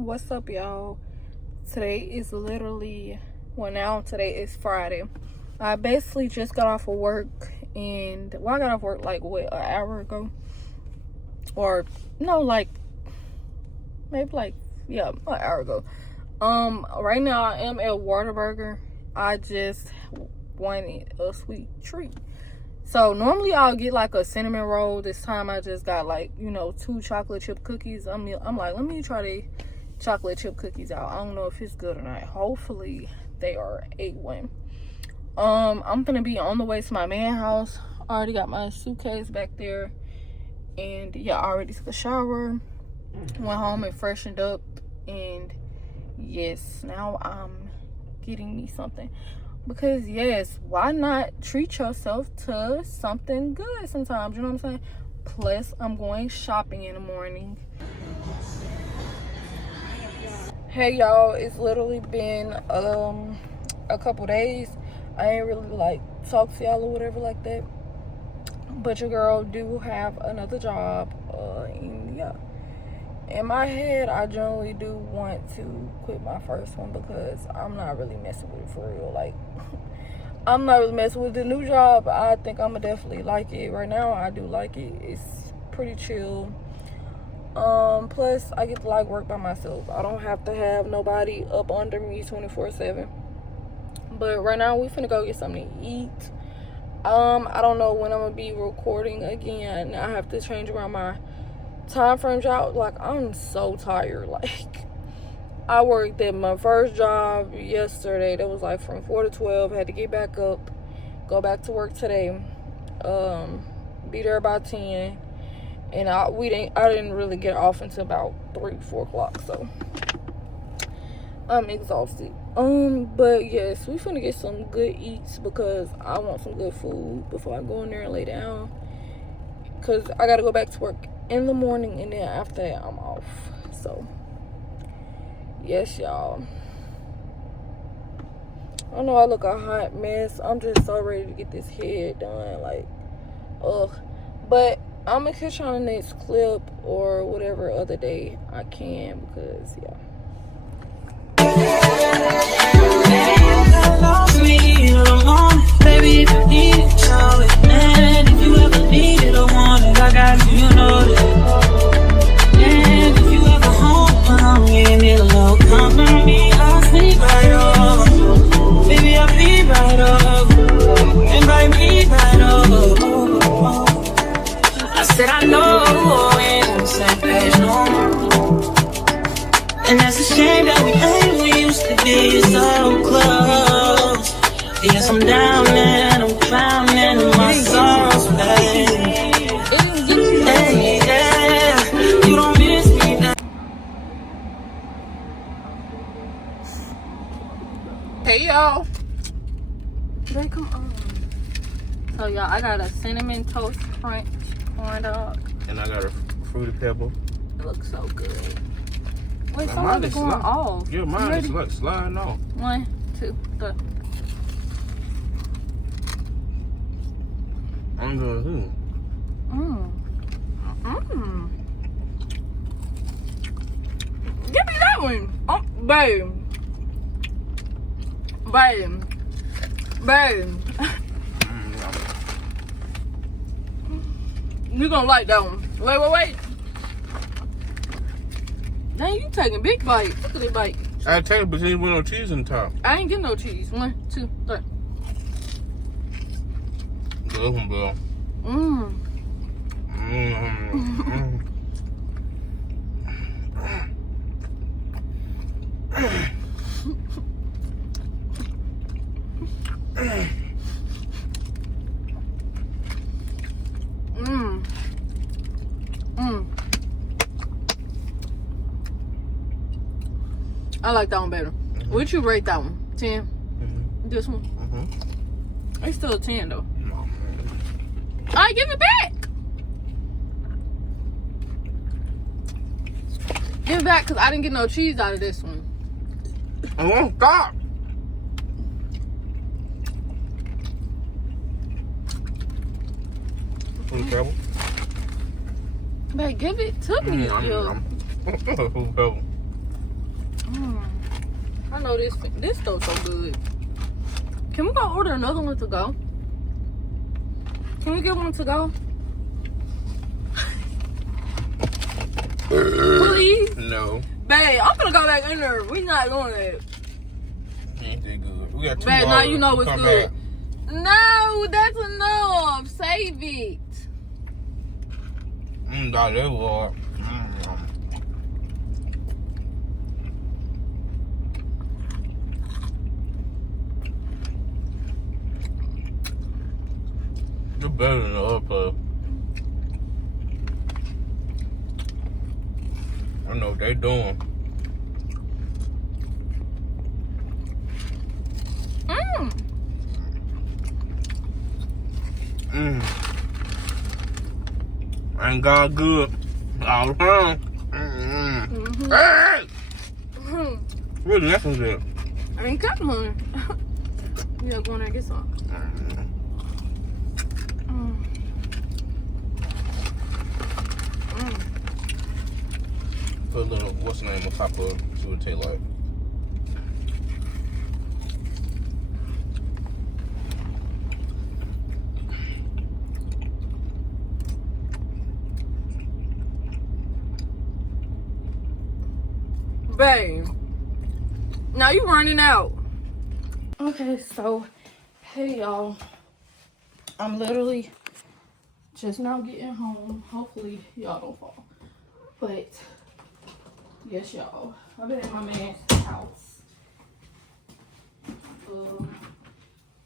What's up, y'all? Today is literally, today is Friday. I basically just got off of work, and I got off work like an hour ago, or no, maybe an hour ago. Right now I am at Whataburger. I just wanted a sweet treat. So normally I'll get like a cinnamon roll. This time I just got 2 chocolate chip cookies. I'm like, let me try the chocolate chip cookies out. I don't know if it's good or not. Hopefully they are A1. I'm gonna be on the way to my man house. I already got my suitcase back there, and yeah, I already took a shower, went home and freshened up, and yes, now I'm getting me something. Because yes, why not treat yourself to something good sometimes, you know what I'm saying? Plus I'm going shopping in the morning. Hey y'all, it's literally been a couple days. I ain't really talk to y'all or whatever like that, but your girl do have another job, and yeah, in my head I generally do want to quit my first one because I'm not really messing with it for real. I'm not really messing with the new job. I think I'ma definitely like it. Right now I do like it. It's pretty chill. Plus I get to work by myself. I don't have to have nobody up under me 24/7. But right now we finna go get something to eat. I don't know when I'm gonna be recording again. I have to change around my time frames out. I'm so tired. I worked at my first job yesterday. That was from 4 to 12. Had to get back up, go back to work today, be there about 10, and I didn't really get off until about 3-4 o'clock, so I'm exhausted. But yes, we finna get some good eats because I want some good food before I go in there and lay down, because I gotta go back to work in the morning, and then after that I'm off. So yes, y'all, I know I look a hot mess. I'm just so ready to get this hair done. But I'm gonna catch you on the next clip or whatever other day I can, because yeah. Baby, if you need it, show it. And if you ever need it or want it, I got you, you know that. And if you ever home, give me a little company, I'll sleep right over. Baby, I'll be right over. Invite me right over. I said I know we ain't on the same page no more. And that's a shame that we ain't we used to be so close. Yes, I'm down and I'm drowning in my sorrows, baby. Hey, yeah, you don't miss me now. Hey y'all, they come on. So y'all, I got a cinnamon toast crunch corn dog, and I got a fruity pebble. It looks so good. Wait, Now, somebody's going off. Yeah, mine is sliding off. 1, 2, 3. I'm doing who? Give me that one. Oh, babe. You gonna like that one. Wait. Dang, you taking big bites. Look at that bite. I tell you, but there ain't no cheese on top. I ain't getting no cheese. 1, 2, 3. Good one, bro. I like that one better. Would you rate that one? 10? This one? It's still a 10 though. No. Alright, give it back. Give it back, because I didn't get no cheese out of this one. I won't stop. Fruity pebble. Babe, give it to me. Fruity pebble. I know this stuff's so good. Can we go order another one to go? Can we get one to go? Please? No. Babe, I'm gonna go back in there. We not doing that. Ain't that good. We got 2 Babe, more. now you know We what's come good. back. No, that's enough. Save it. That was. You're better than the other place. I know what they doing. Ain't God good all the time. Hey! Where's the lessons at? I ain't got one. Yeah, go in there and get some. Put a little, what's the name, on top of it, see what it tastes like. Babe, now you running out. Okay, so hey y'all, I'm literally just now getting home. Hopefully y'all don't fall, but yes y'all, I've been in my man's house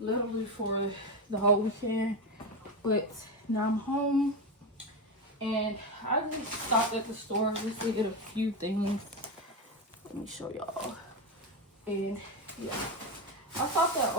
literally for the whole weekend, but now I'm home and I just stopped at the store just to get a few things. Let me show y'all. And yeah, I thought that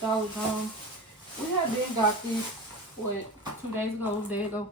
Dollar General, we had been got this what 2 days ago, a day ago.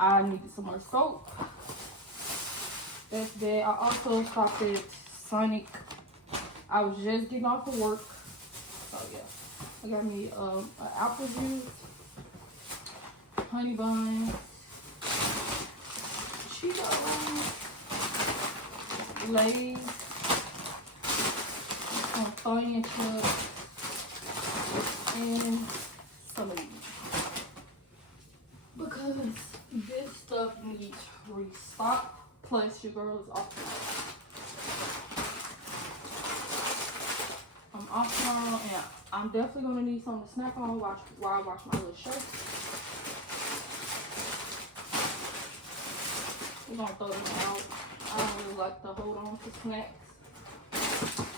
I needed some more soap. That's that. I also stopped at Sonic. I was just getting off of work, so yeah, I got me an apple juice, honey bun, Cheetos, Lay's, some onion chips, and some of these. Because this stuff needs restock. Plus, your girl is off tomorrow. I'm off tomorrow, and I'm definitely gonna need something to snack on while I wash my little shirt. We're gonna throw them out. I don't really like to hold on to snacks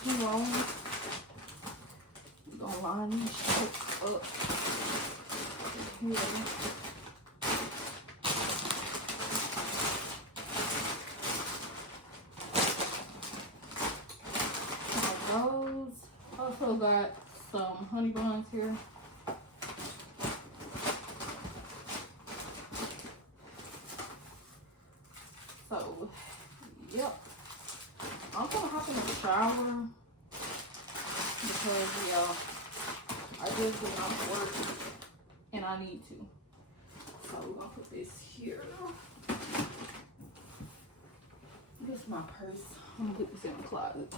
too long. We're gonna line these shirts up here. Those. Also got some honey buns here. So, yep. I'm gonna hop in the shower because, yeah, I just went off work and I need to. So we're gonna put this here. This is my purse. I'm gonna put this in the closet.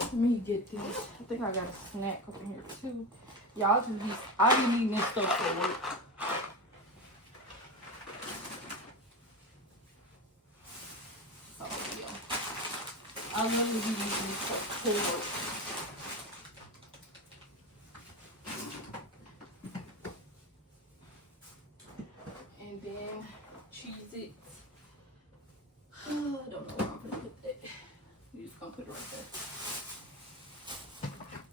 Let me get this. I think I got a snack up in here too. Y'all just be, I be needing this stuff for work. So yeah, I literally be needing this stuff for work. And then Cheez-Its. I don't know where I'm gonna put that. You just gonna put it right there.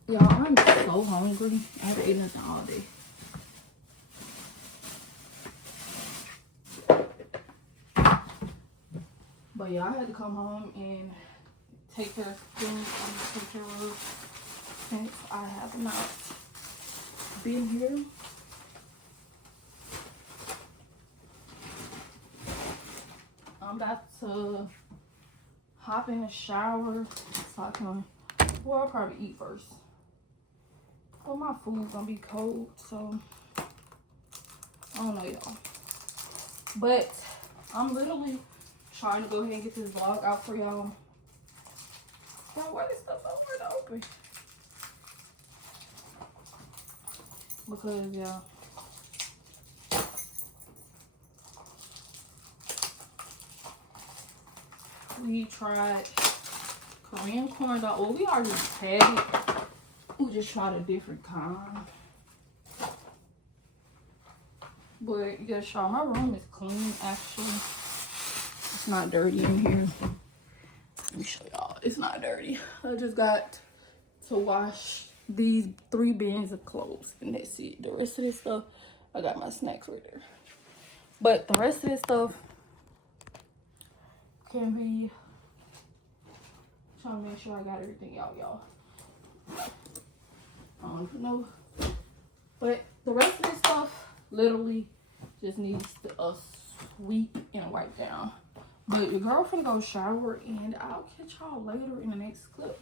Y'all, I'm so hungry. I haven't eaten nothing all day. But yeah, I had to come home and take care of things I'm gonna take care of since I have not been here. I'm about to hop in the shower so I can, well, I'll probably eat first. Well, my food's gonna be cold, so I don't know, y'all. But I'm literally trying to go ahead and get this vlog out for y'all. Bro, why this stuff so hard to open? Because, yeah. We tried Korean corn dog. Well, we already had it. We just tried a different kind. But you gotta show my room is clean actually. It's not dirty in here. Let me show y'all. It's not dirty. I just got to wash these 3 bins of clothes and that's it. The rest of this stuff, I got my snacks right there. But the rest of this stuff can be, trying to make sure I got everything out, y'all. I don't even know. But the rest of this stuff literally just needs a sweep and wipe down. But your girl finna go shower and I'll catch y'all later in the next clip.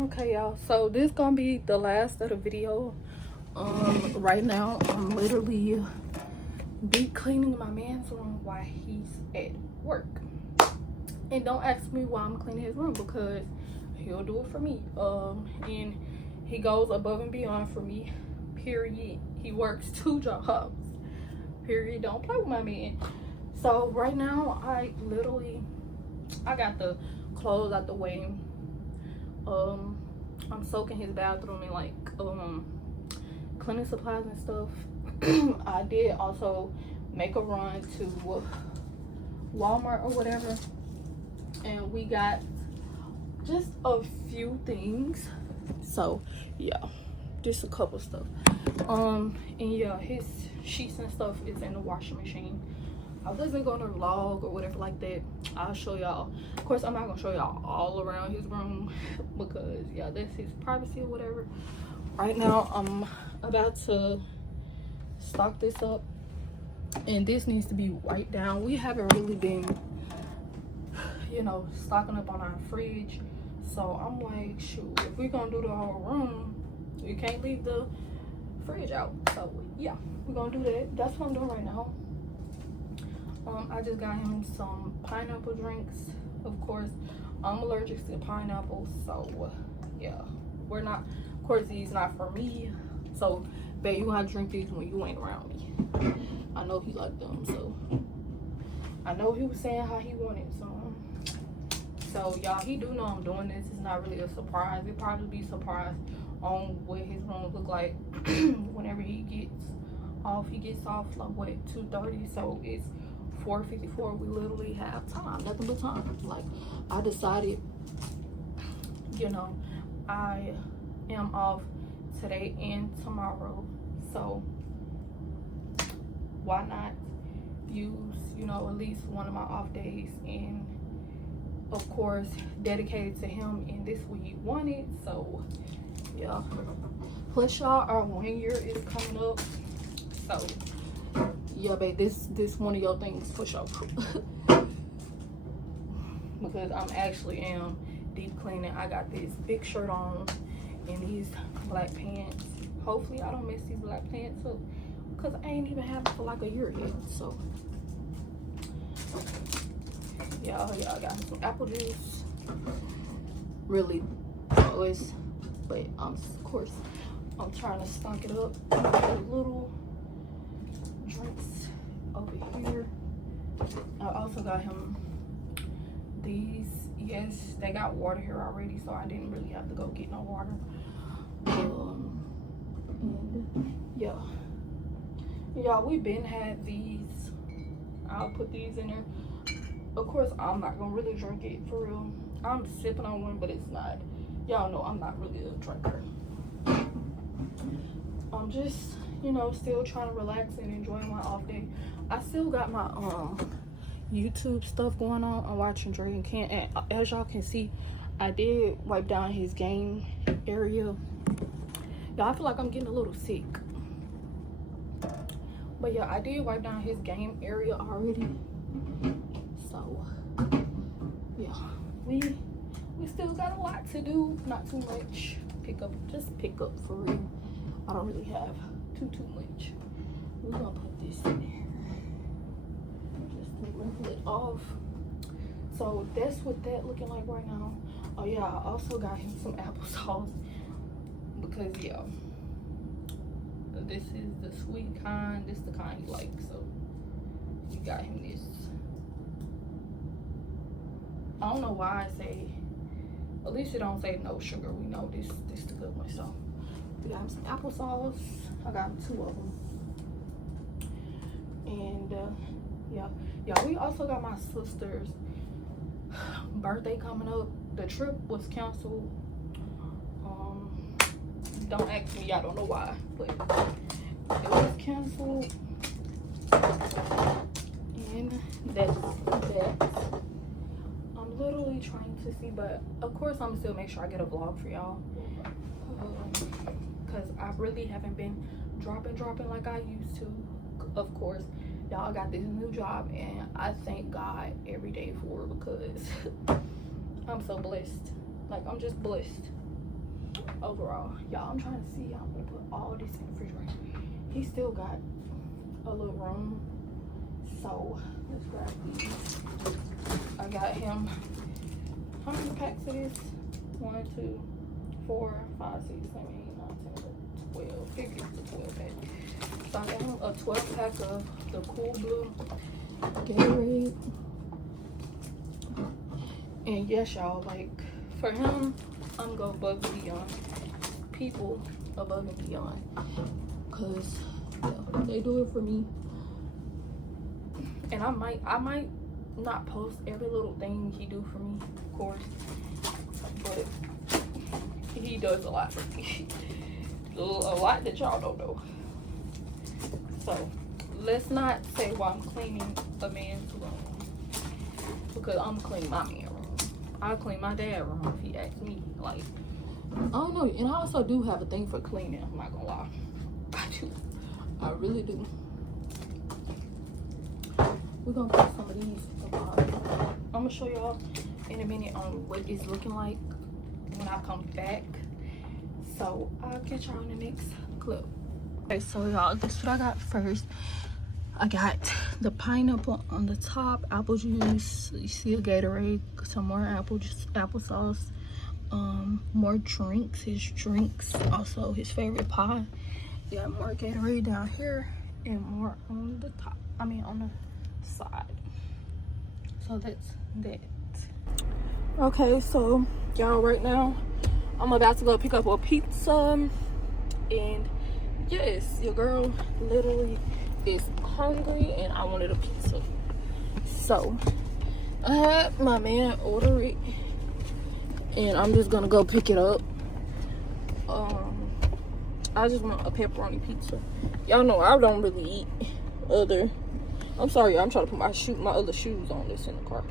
Okay, y'all, so this gonna be the last of the video. Right now I'm literally deep cleaning my man's room while he's at work. And don't ask me why I'm cleaning his room, because he'll do it for me. And he goes above and beyond for me, period. He works 2 jobs, period. Don't play with my man. So right now I got the clothes out the way. I'm soaking his bathroom in like cleaning supplies and stuff. I did also make a run to Walmart or whatever, and we got just a few things. So yeah, just a couple stuff. And yeah, his sheets and stuff is in the washing machine. I wasn't gonna vlog or whatever like that. I'll show y'all. Of course, I'm not gonna show y'all all around his room because yeah, that's his privacy or whatever. Right now, I'm about to stock this up, and this needs to be wiped down. We haven't really been, you know, stocking up on our fridge. So I'm like, shoot, if we're gonna do the whole room, you can't leave the fridge out. So yeah, we're gonna do that. That's what I'm doing right now. I just got him some pineapple drinks. Of course, I'm allergic to pineapple, so yeah, we're not, of course these not for me, so babe, you gonna drink these when you ain't around me. I know he liked them, so I know he was saying how he wanted some. So y'all, he do know I'm doing this. It's not really a surprise. It'll probably be surprised on what his room look like whenever he gets off. He gets off like what, 2:30, so it's 4:54. We literally have time, nothing but time. Like, I decided, you know, I am off today and tomorrow, so why not use, you know, at least one of my off days, and of course dedicated to him, and this what he wanted. So yeah, plus y'all, our 1 year is coming up, so yeah, babe, this one of your things for sure. Because I'm actually am deep cleaning. I got this big shirt on and these black pants. Hopefully I don't mess these black pants up, because I ain't even had them for like a year yet. So yeah, I got some apple juice. Really, always, but of course I'm trying to stock it up. A little drinks over here. I also got him these. Yes, they got water here already, so I didn't really have to go get no water. And yeah, y'all, we been had these. I'll put these in there. Of course, I'm not gonna really drink it for real. I'm sipping on one, but it's not, y'all know I'm not really a drinker. I'm just, you know, still trying to relax and enjoy my off day. I still got my YouTube stuff going on. I'm watching Dre and Ken, and as y'all can see, I did wipe down his game area. Y'all, I feel like I'm getting a little sick, but yeah, I did wipe down his game area already. So yeah, we still got a lot to do. Not too much. Just pick up for real. I don't really have too much. We're gonna put this in there just to wrinkle it off. So that's what that looking like right now. Oh yeah, I also got him some applesauce because yeah, this is the sweet kind. This is the kind he likes, so we got him this. I don't know why I say, at least it don't say no sugar. We know this is the good one. So we got him some applesauce. I got 2 of them. And yeah, we also got my sister's birthday coming up. The trip was canceled. Don't ask me, I don't know why, but it was canceled. And that's that. I'm literally trying to see, but of course I'm still make sure I get a vlog for y'all, because I really haven't been dropping like I used to. Of course, y'all got this new job, and I thank God every day for it, because I'm so blessed. Like, I'm just blessed overall. Y'all, I'm trying to see. I'm gonna put all this in the refrigerator. He still got a little room, so let's grab these. I got him, how many packs it is? 1, 2, 4, 5, 6, 7, 8, 9, 10, 12. Figure it's a 12 pack. So I got him a 12 pack of the Cool Blue Gatorade. And yes, y'all, like, for him, I'm going above and beyond. People above and beyond. Because, yeah, they do it for me. And I might not post every little thing he do for me, of course. But he does a lot for me. A lot that y'all don't know. So, let's not say while I'm cleaning a man's room. Because I'm gonna clean my man's room. I'll clean my dad's room if he asks me. Like, I don't know. And I also do have a thing for cleaning. I'm not gonna lie. I do. I really do. We're gonna put some of these in the bottom. I'm gonna show y'all in a minute on what it's looking like when I come back. So I'll catch y'all in the next clip. Okay, so y'all, this is what I got first. I got the pineapple on the top, apple juice, you see a Gatorade, some more applesauce, more drinks, his drinks, also his favorite pie. Got more Gatorade down here and more on the top, on the side. So that's that. Okay, so y'all, right now I'm about to go pick up a pizza, and yes, your girl literally is hungry and I wanted a pizza. So I had my man order it, and I'm just gonna go pick it up. I just want a pepperoni pizza. Y'all know I don't really eat other. I'm sorry, I'm trying to put my other shoes on this in the car,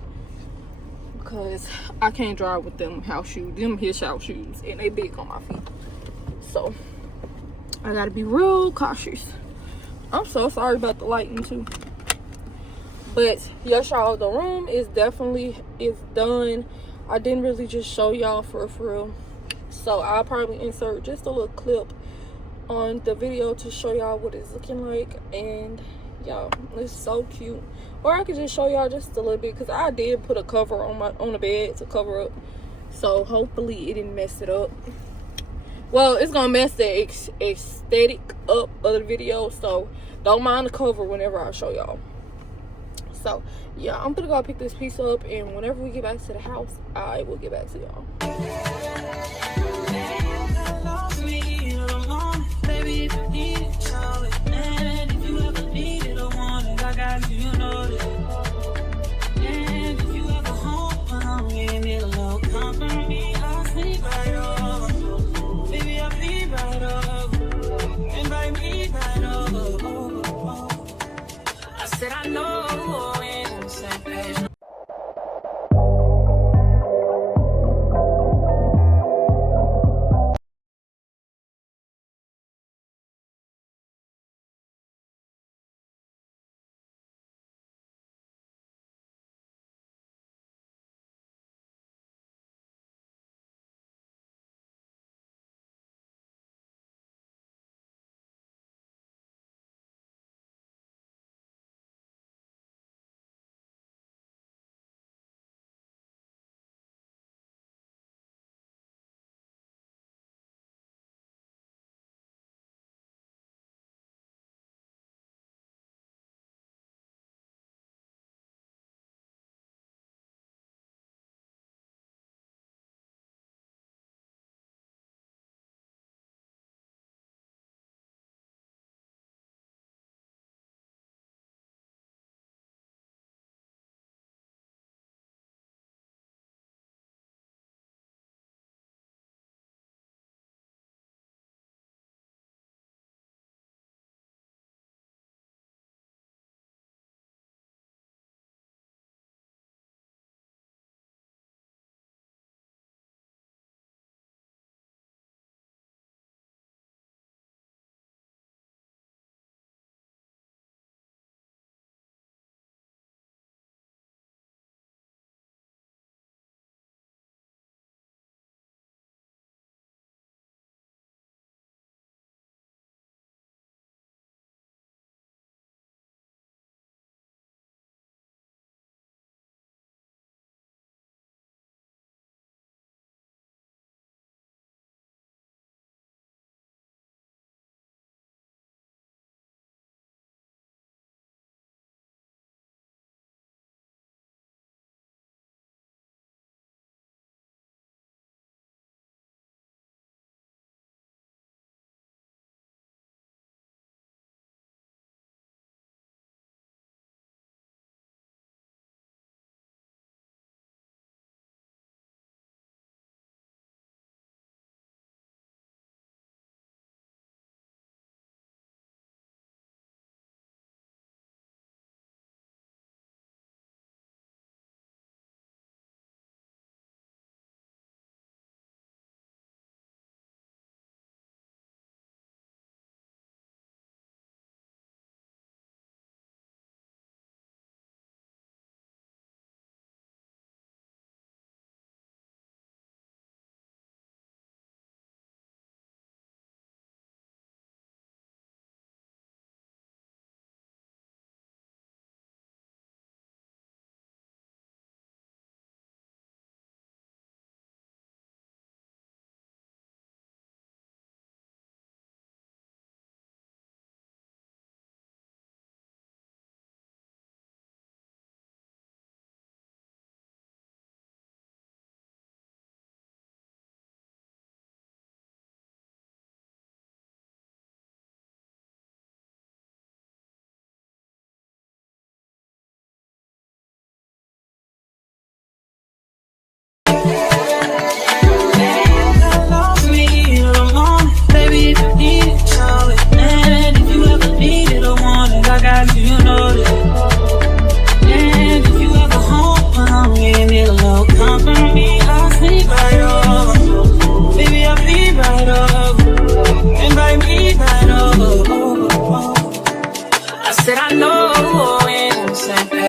because I can't drive with them house shoes, them his house shoes, and they big on my feet. So I gotta be real cautious. I'm so sorry about the lighting too. But yes, y'all, the room is done. I didn't really just show y'all for real. So I'll probably insert just a little clip on the video to show y'all what it's looking like. And y'all, it's so cute. Or I could just show y'all just a little bit, because I did put a cover on the bed to cover up. So hopefully it didn't mess it up. Well, it's gonna mess the aesthetic up of the video, so don't mind the cover whenever I show y'all. So yeah, I'm gonna go pick this piece up, and whenever we get back to the house, I will get back to y'all.